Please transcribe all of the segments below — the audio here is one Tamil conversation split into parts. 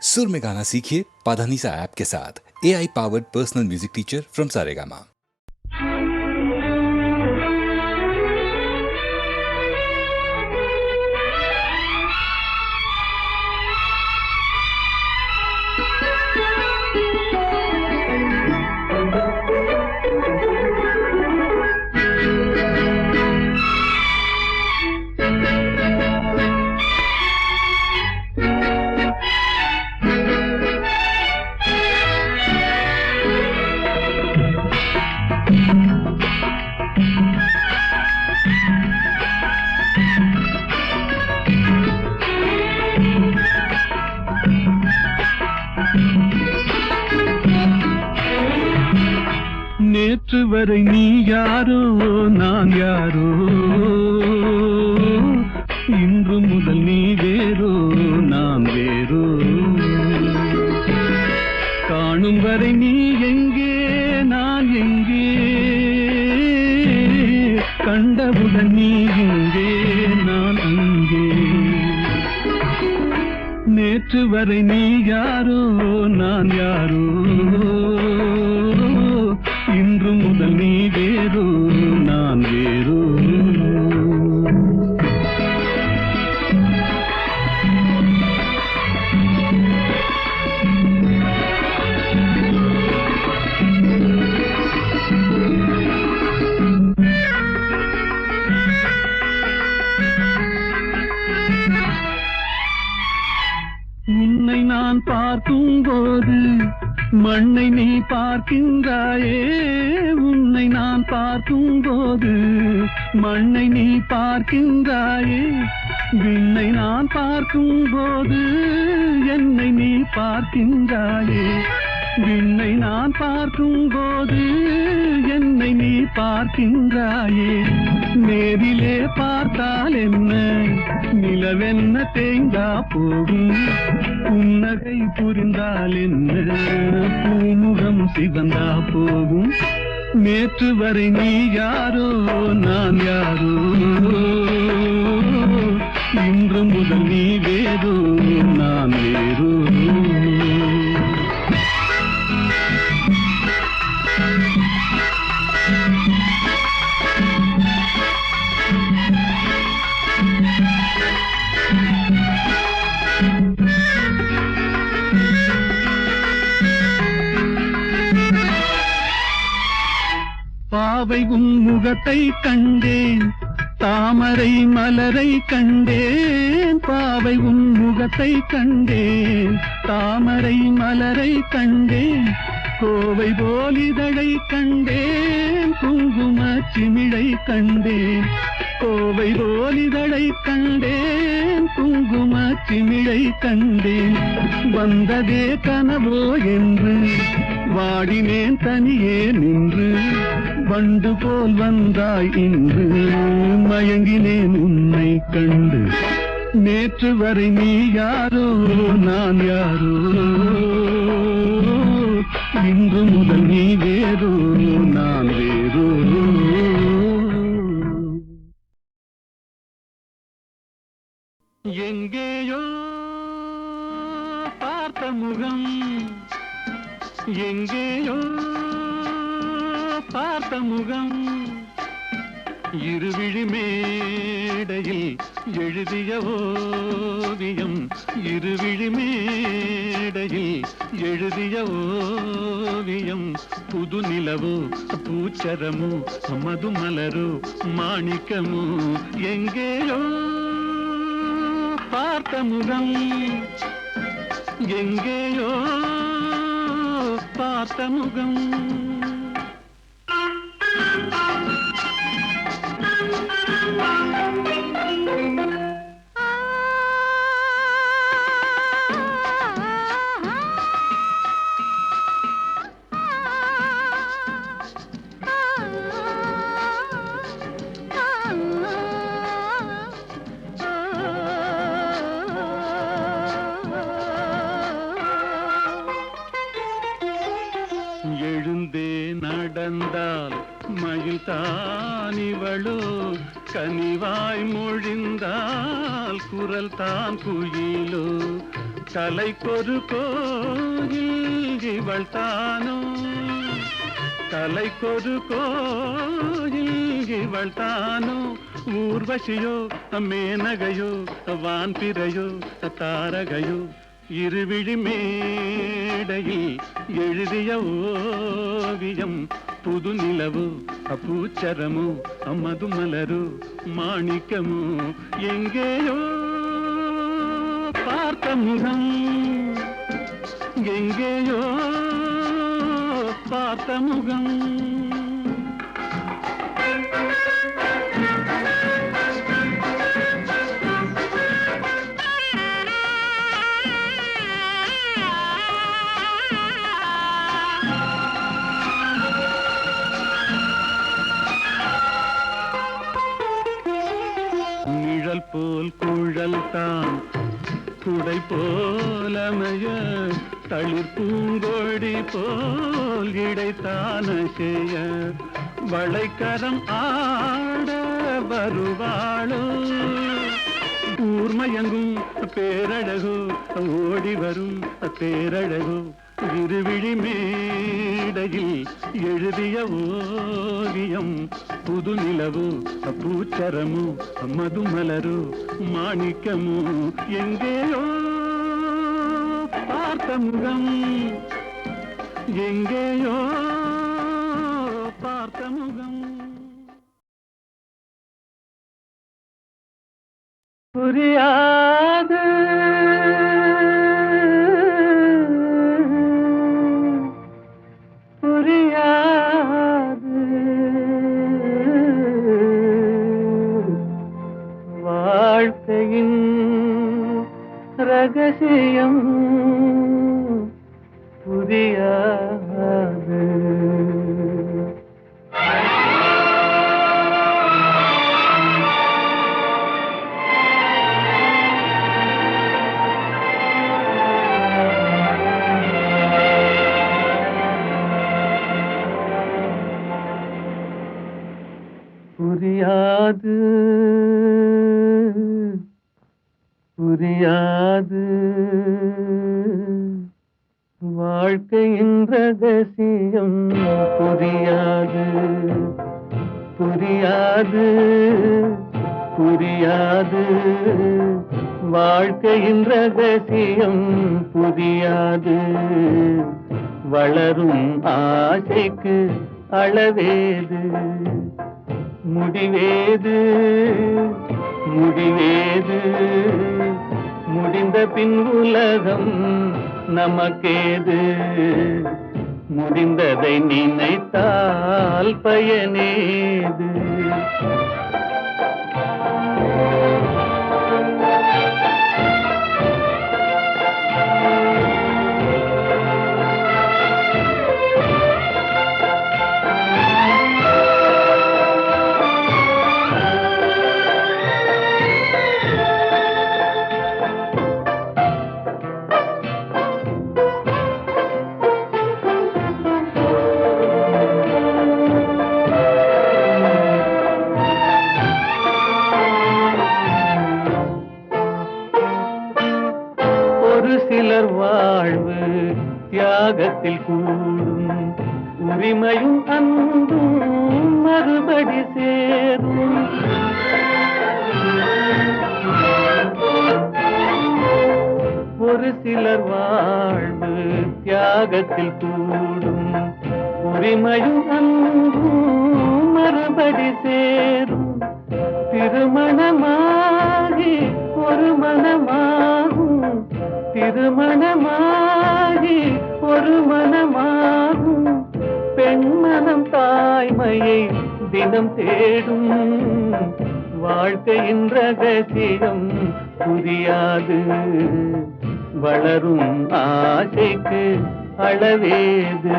सुर में गाना सीखिए पाधानीसा ऐप के साथ। AI powered personal music teacher from Saregama. நேற்று வரை நீ யாரோ நான் யாரோ, இன்று முதல் நீ வேறோ நான் வேறோ. காணும் வரை நீ எங்கே நான் எங்கே, கண்டவுடன் நீ எங்கே நான் அங்கே. நேற்று வரை நீ யாரோ நான் யாரோ, இன்று முதல் நீ வேறோ நான் வேறோ. உன்னை நான் பார்க்கும் போது மண்ணை நீ பார்க்கின்றாயே, உன்னை நான் பார்க்கும் போது மண்ணை நீ பார்க்கின்றாயே. விண்ணை நான் பார்க்கும் போது என்னை நீ பார்க்கின்றாயே. விண்ணை நான் பார்க்கும் போது என்னை நீ பார்க்கின்றாயே. நேரிலே பார்த்தால் என்ன, நிலவென்ன தேய்ந்தா போகும். புன்னகை புரிந்தால் என்ன, பூமுகம் சிவந்தா போகும். நேற்று வரை நீ யாரோ நான் யாரோ, இன்று முதல் நீ வேறோ நான் வேறோ. பாவை உன் முகத்தை கண்டேன், தாமரை மலரை கண்டேன். பாவை உன் முகத்தை கண்டேன், தாமரை மலரை கண்டேன். கோவை போலிதழை கண்டேன், குங்கும சிமிழை கண்டேன். கோவை போலிதழை கண்டேன், குங்கும சிமிழை கண்டேன். வந்ததே கனவோ என்று வாடினேன் தனியே நின்று. வண்டு போல் வந்தாய் இன்று, மயங்கினேன் உன்னை கண்டு. நேற்று வரை நீ யாரோ நான் யாரோ, இன்று முதல் நீ வேறோ நான் வேறோ. எங்கேயோ பார்த்த முகம், எங்கேயோ பார்த்த முகம். இருவிழி மேடையில் எழுதிய ஓவியம், இருவிழி மேடையில் எழுதிய ஓவியம். புது நிலவோ பூச்சரமோ மதுமலரோ மாணிக்கமோ, எங்கேயோ பார்த்த முகம், எங்கேயோ பார்த்த முகம். எழுந்தே நடந்தால் மயில் தானிவளோ, கனிவாய் மொழிந்தால் குரல் தான் குயிலோ. கலைக்கொரு கோயில் இவள் தானோ, கலைக்கொரு கோயில் இவள் தானோ, ஊர்வசியோ மேனகையோ வான்பிறையோ தாரகையோ, இருவிழி மேடையில் எழுதிய ஓவியம், புது நிலவு பூச்சரமோ மதுமலரு மாணிக்கமோ, எங்கேயோ பார்த்த முகம், எங்கேயோ பார்த்த முகம். நிழல் போல் குழல் தான் குடை போலமைய, தளிர் பூங்கொடி போல் இடைத்தான செய்ய, வளைக்கரம் ஆட வருவாளோ, ஊர்மயங்கும் பேரழகோ ஓடி வரும் பேரழகோ, இருவிழி மேடையில் எழுதிய ஓவியம், புது நிலவு பூச்சரமோ மதுமலரு மாணிக்கமோ, எங்கேயோ பார்த்த முகம், எங்கேயோ பார்த்த முகம். புரியாது புரியாது வாழ்க்கையின் ரகசியம் புரியாது. புரியாது புரியாது வாழ்க்கையின் ரகசியம் புரியாது புரியாது புரியாது வாழ்க்கையின் ரகசியம் புரியாது. வளரும் ஆசைக்கு அளவேது, முடிவேது முடிவேது, முடிந்த பின் உலகம் நமக்கேது, முடிந்ததை நினைத்தால் பயனேது. சிலர் வாழ்வு தியாகத்தில் கூடும், உரிமையும் அன்பும் மறுபடி சேரும். ஒரு சிலர் வாழ்வு தியாகத்தில் கூடும், உரிமையும் அன்பும் மறுபடி சேரும். திருமணமாகி ஒரு மனமாகும், திருமணமாகி ஒரு மனமாகும். பெண்மனம் தாய்மையை தினம் தேடும், வாழ்க்கையின் ரகசியம் புரியாது. வளரும் ஆசைக்கு அளவேது.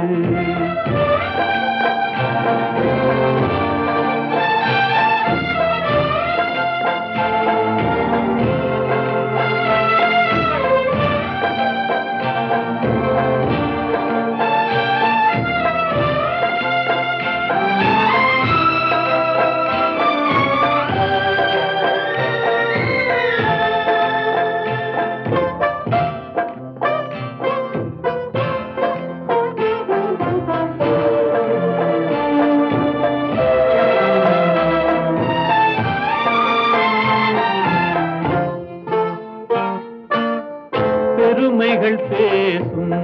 பெருமைகள் பேசும்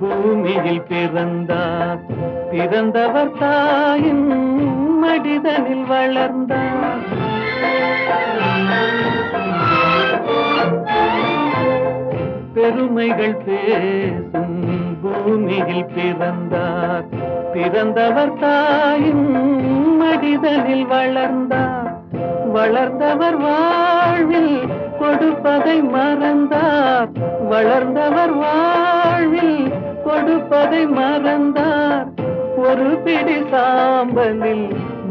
பூமியில் பிறந்தார். பிறந்தவர் தாயின் மடிதனில் வளர்ந்தார். பெருமைகள் பேசும் பூமியில் பிறந்தார். பிறந்தவர் தாயின் மடிதனில் வளர்ந்தார். வளர்ந்தவர் வாழ்வில் கொடுப்பதை மறந்தார். வளர்ந்தவர் வாழ்வில் கொடுப்பதை மறந்தார். ஒரு பிடி சாம்பலில்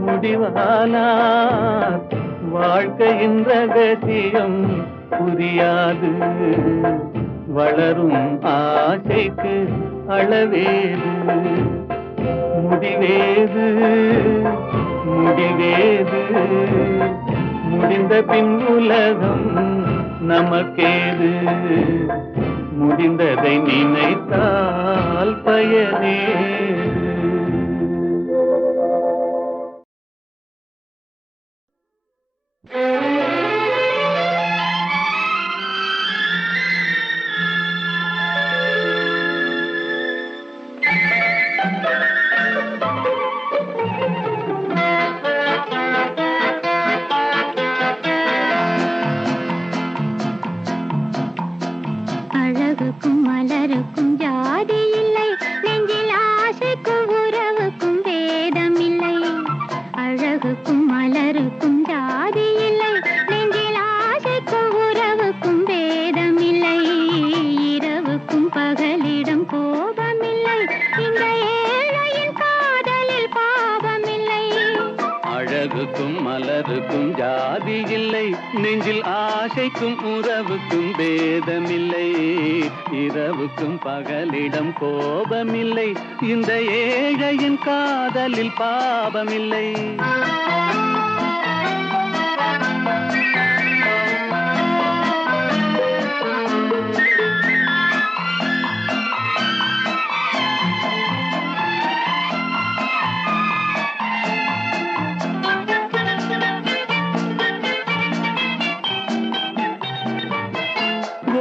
முடிவானார். வாழ்க்கையின் ரகசியம் புரியாது. வளரும் ஆசைக்கு அளவேது. முடிவேது முடிவேது. முடிந்த பின் உலகம் நமக்கேது. முடிந்ததை நினைத்தால் பயனேது. அழகுக்கும் மலருக்கும் ஜாதி இல்லை, நெஞ்சில் ஆசைக்கும் உறவுக்கும் வேதம் இல்லை. அழகுக்கும் மலருக்கும் ஜாதி இல்லை, நெஞ்சில் ஆசைக்கும் உறவுக்கும் வேதம் இல்லை. இரவுக்கும் பகலிடம் கோபம் இல்லை, இந்த ஏழையின் காதலில் பாவம் இல்லை. அழகுக்கும் மலருக்கும் ஜாதி இல்லை, நெஞ்சில் ஆசைக்கும் உறவுக்கும் பேதமில்லை. இரவுக்கும் பகலிடம் கோபமில்லை, இந்த ஏழையின் காதலில் பாவமில்லை.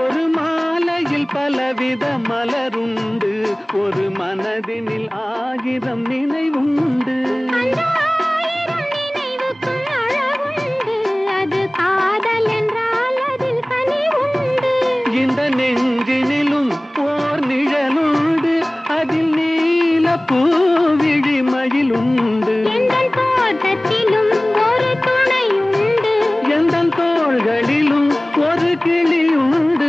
ஒரு மாலையில் பலவித மலருண்டு, ஒரு மனதினில் 1000 நினைவுண்டு. அந்த 1000 நினைவுக்கும் அளவுண்டு, அது காதல் என்றால் அதில் கனிவுண்டு. இந்த நெஞ்சினிலும் ஓர் நிழலுண்டு, அதில் நீல பூவிழி மயிலுண்டு. எந்தன் தோட்டத்திலும் ஒரு துணையுண்டு, எந்தன் தோள்களிலும் ஒரு கிளியுண்டு.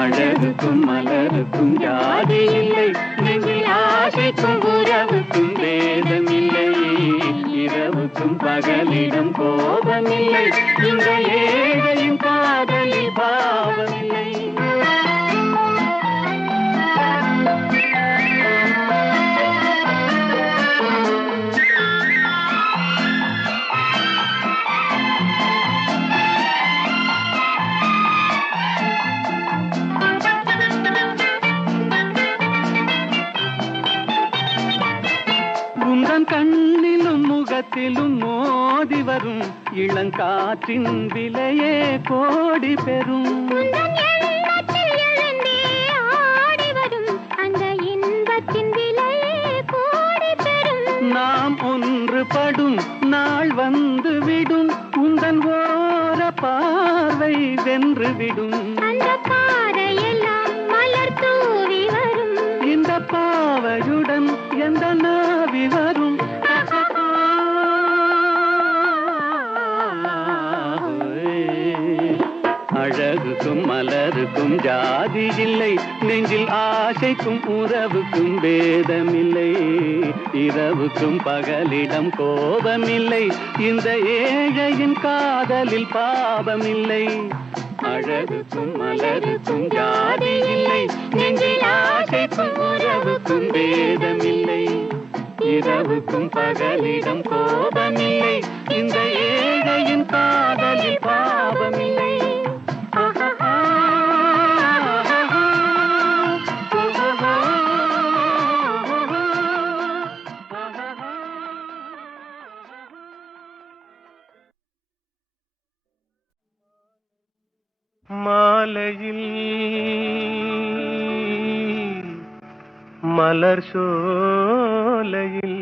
அழகுக்கும் மலருக்கும் ஜாதி இல்லை, நெஞ்சில் ஆசைக்கும் உறவுக்கும் வேதமில்லை. இரவுக்கும் பகலிடம் கோபமில்லை, இந்த ஏழையின் காதலில் பாவமில்லை. உந்தன் கண்ணிலும் முகத்திலும் மோதி வரும் இளங்காற்றின் விலையே கோடி பெறும். உந்தன் எண்ணத்தில் எழுந்தே ஆடி வரும் அந்த இன்பத்தின் விலையே கோடி பெறும். நாம் ஒன்றுபடும் நாள் வந்து விடும், உந்தன் ஓர பார்வை வென்று விடும். அந்த பாறையெல்லாம் மலர் தூவி வரும், இந்த பாவையுடன் எந்த நாவி வரும். அழகுக்கும் மலருக்கும் ஜாதி இல்லை, நெஞ்சில் ஆசைக்கும் உறவுக்கும் வேதமில்லை. இரவுக்கும் பகலிடம் கோபமில்லை, இந்த ஏழையின் காதலில் பாவமில்லை. அழகுக்கும் மலருக்கும் ஜாதி இல்லை, நெஞ்சில் ஆசைக்கும் உறவுக்கும் வேதமில்லை. இரவுக்கும் பகலிடம் கோபமில்லை, இந்த ஏழையின் காதலில் பாவமில்லை. மாலையில் மலர் சோலையில்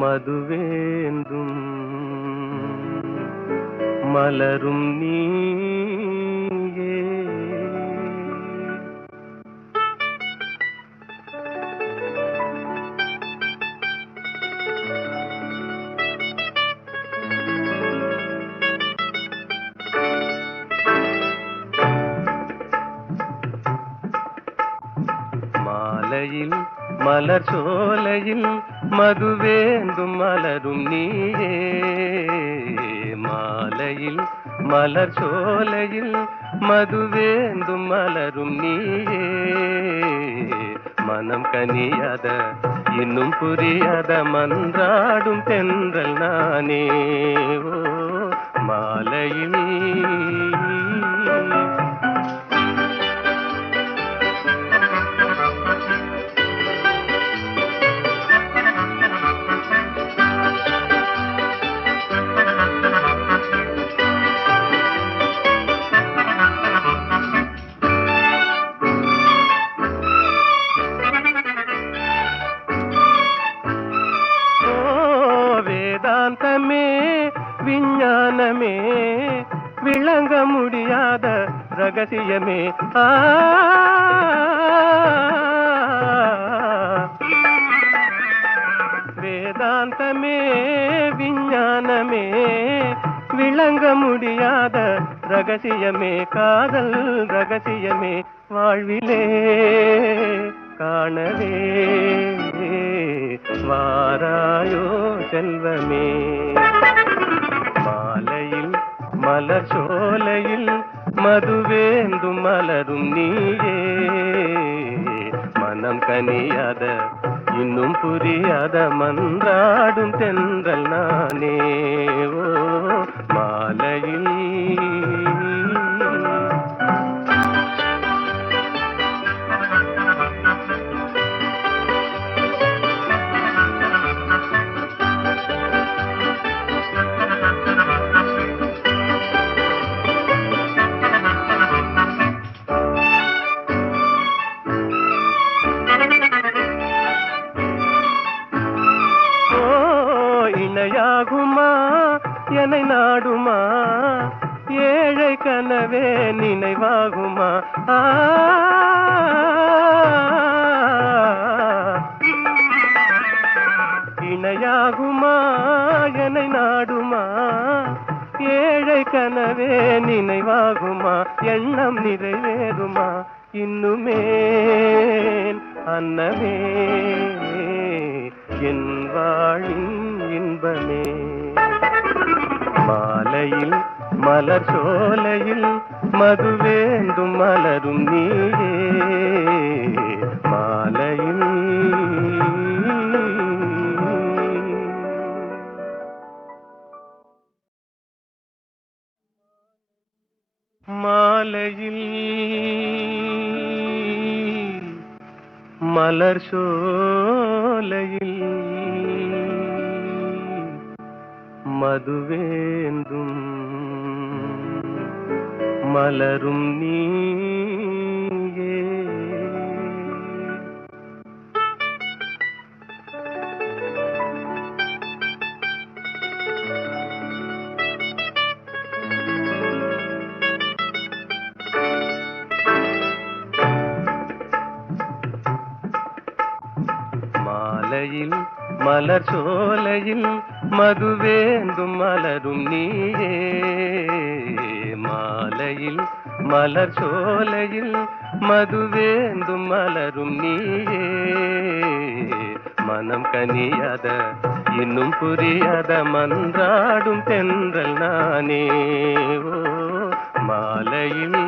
மதுவேந்தும் மலரும் நீயே. மாலையில் மலர் சோலையில் மதுவேந்தும் மலரும் நீயே. மாலையில் மலர் சோலையில் மதுவேந்தும் மலரும் நீயே. மனம் கனியாத இன்னும் புரியாத மன்றாடும் தென்றல் நானே. ஓ மாலையில் வேதாந்தமே விஞ்ஞானமே விளங்க முடியாத ரகசியமே. வேதாந்தமே விஞ்ஞானமே விளங்க முடியாத ரகசியமே. காதல் ரகசியமே வாழ்விலே காணவே வாராயோ செல்வமே. மாலையில் மலர் சோலையில் மதுவேந்தும் மலரும் நீயே. மனம் கனியாத இன்னும் புரியாத மன்றாடும் தென்றல் நானே. ஓ மாலையில் இணையாகுமா என்னை நாடுமா ஏழை கனவே நினைவாகுமா. இணையாகுமா என்னை நாடுமா ஏழை கனவே நினைவாகுமா. எண்ணம் நிறைவேறுமா இன்னுமே அன்னமே என் வாழின் இன்பமே. மாலையில் மலர் சோலையில் மதுவேந்தும் மலரும் நீயே. மாலையில் மாலையில் மலர் சோலையில் மதுவேந்தும் மலரும் நீயே. மாலையில் மலர் சோலையில் மதுவேந்தும் மலரும் நீயே. மாலையில் மலர் சோலையில் மதுவேந்தும் மலரும் நீயே. மனம் கனியாத இன்னும் புரியாத மன்றாடும் தென்றல் நானே. ஓ மாலையில்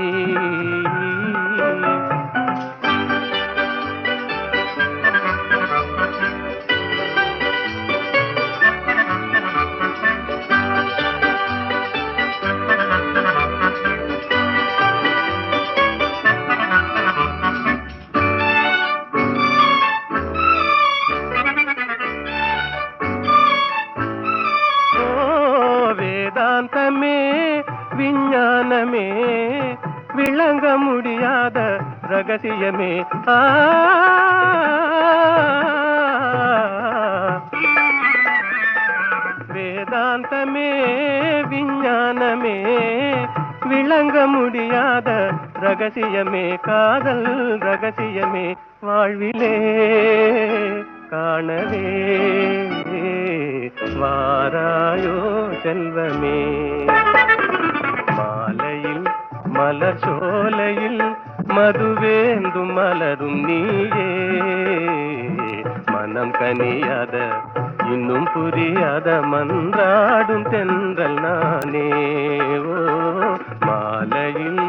வேதாந்தமே விஞ்ஞானமே விளங்க முடியாத ரகசியமே வேதாந்தமே விஞ்ஞானமே விளங்க முடியாத ரகசியமே காதல் ரகசியமே வாழ்விலே காணவே வாராயோ செல்வமே மாலையில் மலர் சோலையில் மதுவேந்தும் மலரும் நீயே மனம் கனியாத இன்னும் புரியாத மன்றாடும் தென்றல் நானே ஓ மாலையில்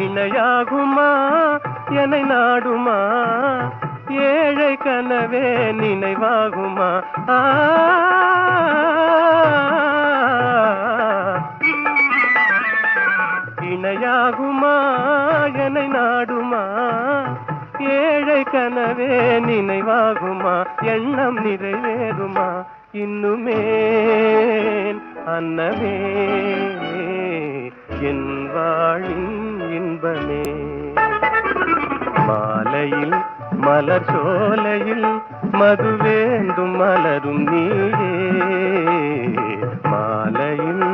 இணையாகுமா என்னை நாடுமா ஏழை கனவே நினைவாகுமா இணையாகுமா என்னை நாடுமா ஏழை கனவே நினைவாகுமா எண்ணம் நிறைவேறுமா இன்னுமே அன்னமே என் வாழின் இன்பமே மாலையில் மலர் சோலையில் மதுவேந்தும் மலரும் நீயே மாலையில்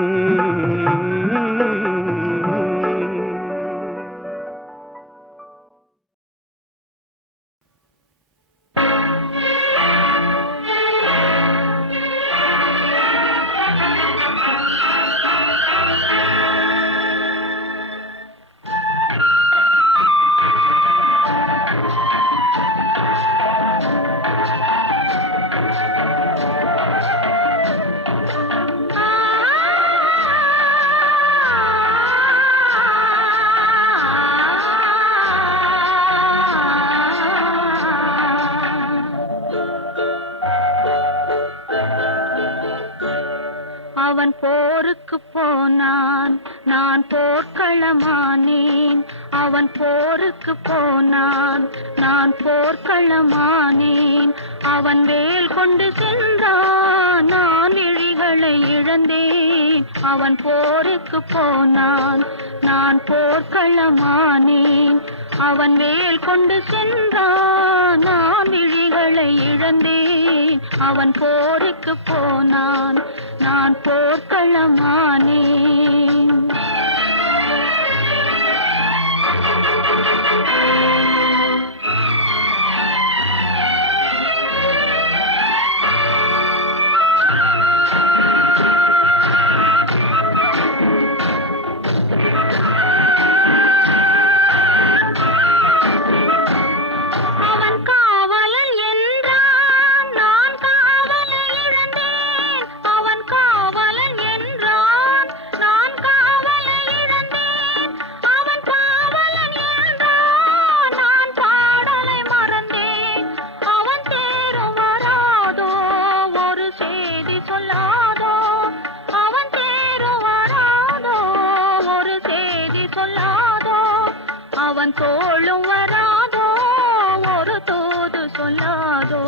அவன் போருக்கு போனான் நான் போர்க்களமானேன் அவன் போருக்கு போனான் நான் போர்க்களமானேன் அவன் வேல் கொண்டு சென்றான் நான் விழிகளை இழந்தேன் அவன் போருக்கு போனான் நான் போர்க்களமானேன் அவன் வேல் கொண்டு சென்றான் நான் விழிகளை இழந்தேன் அவன் போருக்கு போனான் நான் போர்க்களமானேன் தோளும் வராதோ ஒரு தூது சொல்லாதோ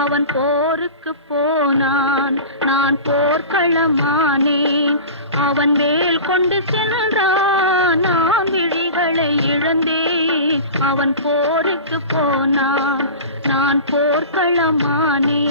அவன் போருக்கு போனான் நான் போர்க்களமானேன் அவன் வேல் கொண்டு சென்றான் நான் விழிகளை இழந்தேன் அவன் போருக்கு போனான் நான் போர்க்களமானேன்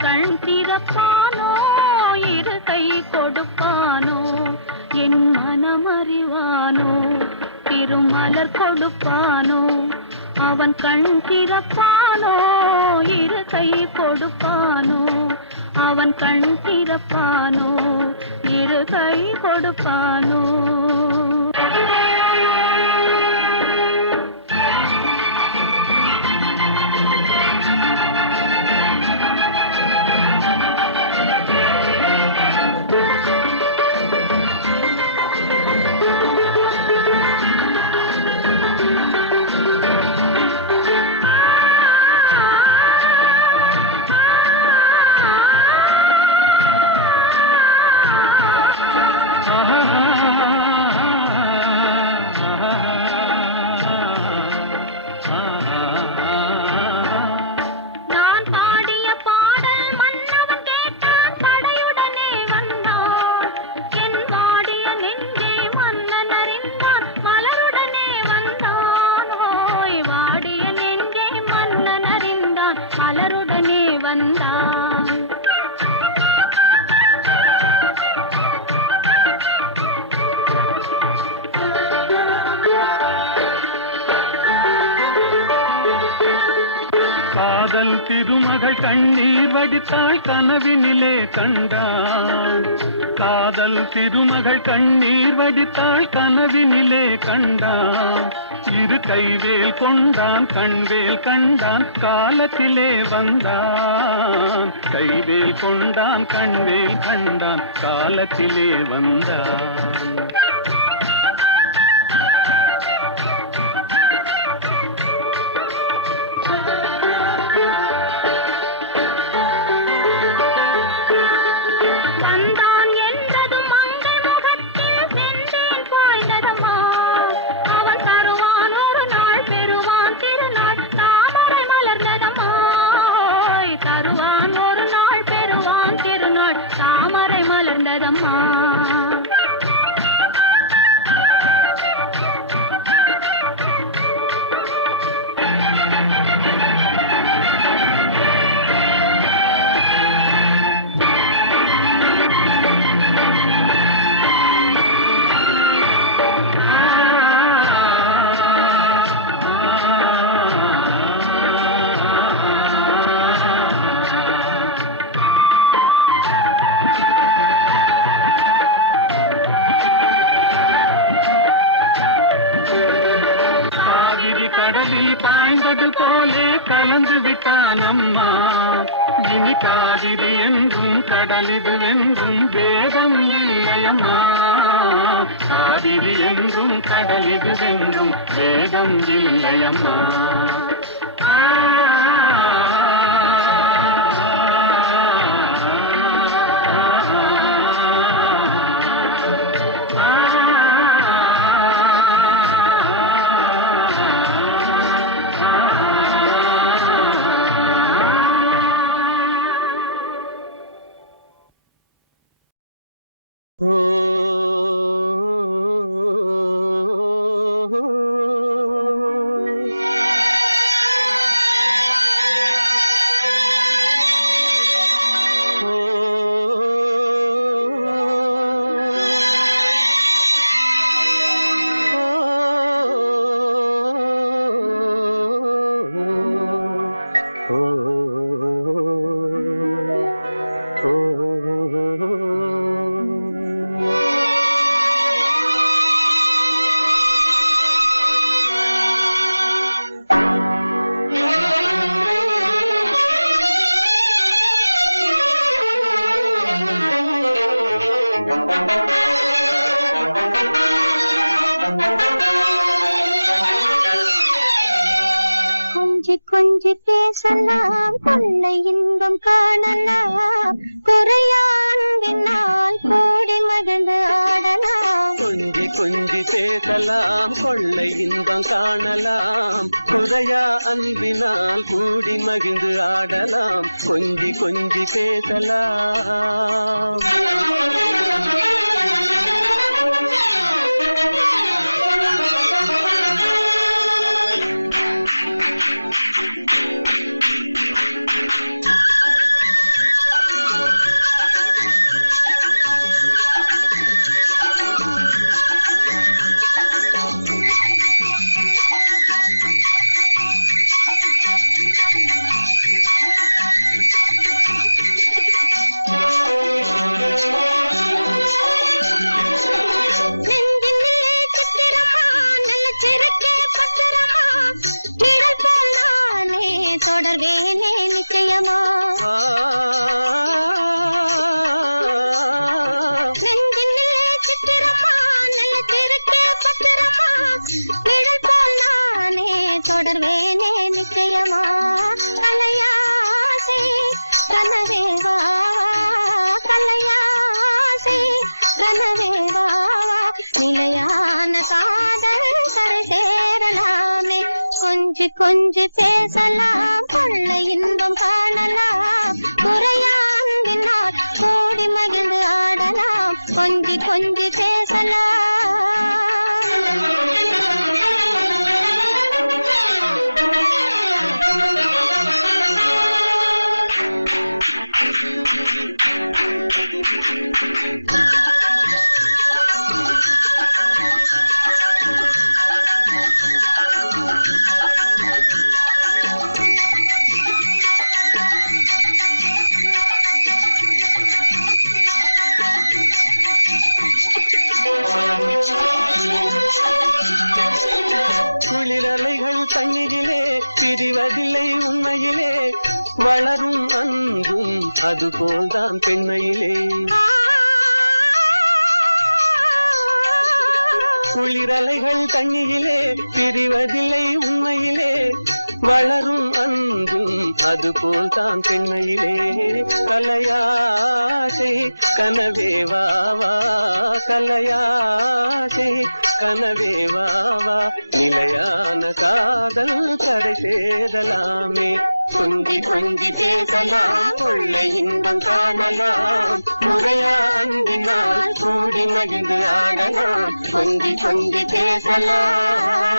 கண் திறப்பானோ கை கொடுப்பானோ என் மனமறிவானோ திருமலர் கொடுப்பானோ அவன் கண் திறப்பானோ இரு கை கொடுப்பானோ அவன் கண் திறப்பானோ இரு கை கொடுப்பானோ காதல் திருமகள் கண்ணீர் வடித்தாள் கனவினிலே கண்டான் காதல் திருமகள் கண்ணீர் வடித்தாள் கனவினிலே கண்டான் இரு கைவேல் கொண்டான் கண்வேல் கண்டான் காலத்திலே வந்தான் கைவேல் கொண்டான் கண்வேல் கண்டான் காலத்திலே வந்தான் கடலில் பாய்ந்தது போலே கலந்து விட்டான் அம்மா இனி காவிரி என்றும் கடலிது வென்றும் வேதம் இல்லையம்மா காவிரி என்றும் கடலிது வென்றும் வேதம் இல்லையம்மா கொஞ்சி பேசலாம் கொள்ளை இன்பம் காணலாம் குறையா அன்பினால் கூடி மகிழ்ந்து ஆடலாம் கொஞ்சி கொஞ்சி பேசலாம் கொள்ளை இன்பம் காணலாம் குறையா அன்பினால் கூடி மகிழ்ந்து ஆடலாம் கொஞ்சி கொஞ்சி பேசலாம் கனவே வா கலையாசை கனவே வா நிலையான காதல் கரை சேரலாமே கொஞ்சி கொஞ்சி பேசலாம் கொள்ளை இன்பம் காணலாம் குறையா அன்பினால் கூடி மகிழ்ந்து ஆடலாம் கொஞ்சி கொஞ்சி பேசலாம் குளிரலைகள் தண்ணீரிலே பிரிவதில்லை உண்மையிலே வளரும் அன்பும் அதுபோல்தான் பெண்மையிலே குளிரலைகள் தண்ணீரிலே பிரிவதில்லை உண்மையிலே வளரும் அன்பும் அதுபோல்தான் பெண்மையிலே கலையாசை கனவே வாவா கலையாசை கனவே வாவா நிலையான காதல் கரை சேரலாமே கொஞ்சி கொஞ்சி பேசலாம் கொள்ளை இன்பம் காணலாம் முறையா அன்பினால் கூடி மகிழ்ந்து ஆடலாம் கொஞ்சி கொஞ்சி பேசலாம்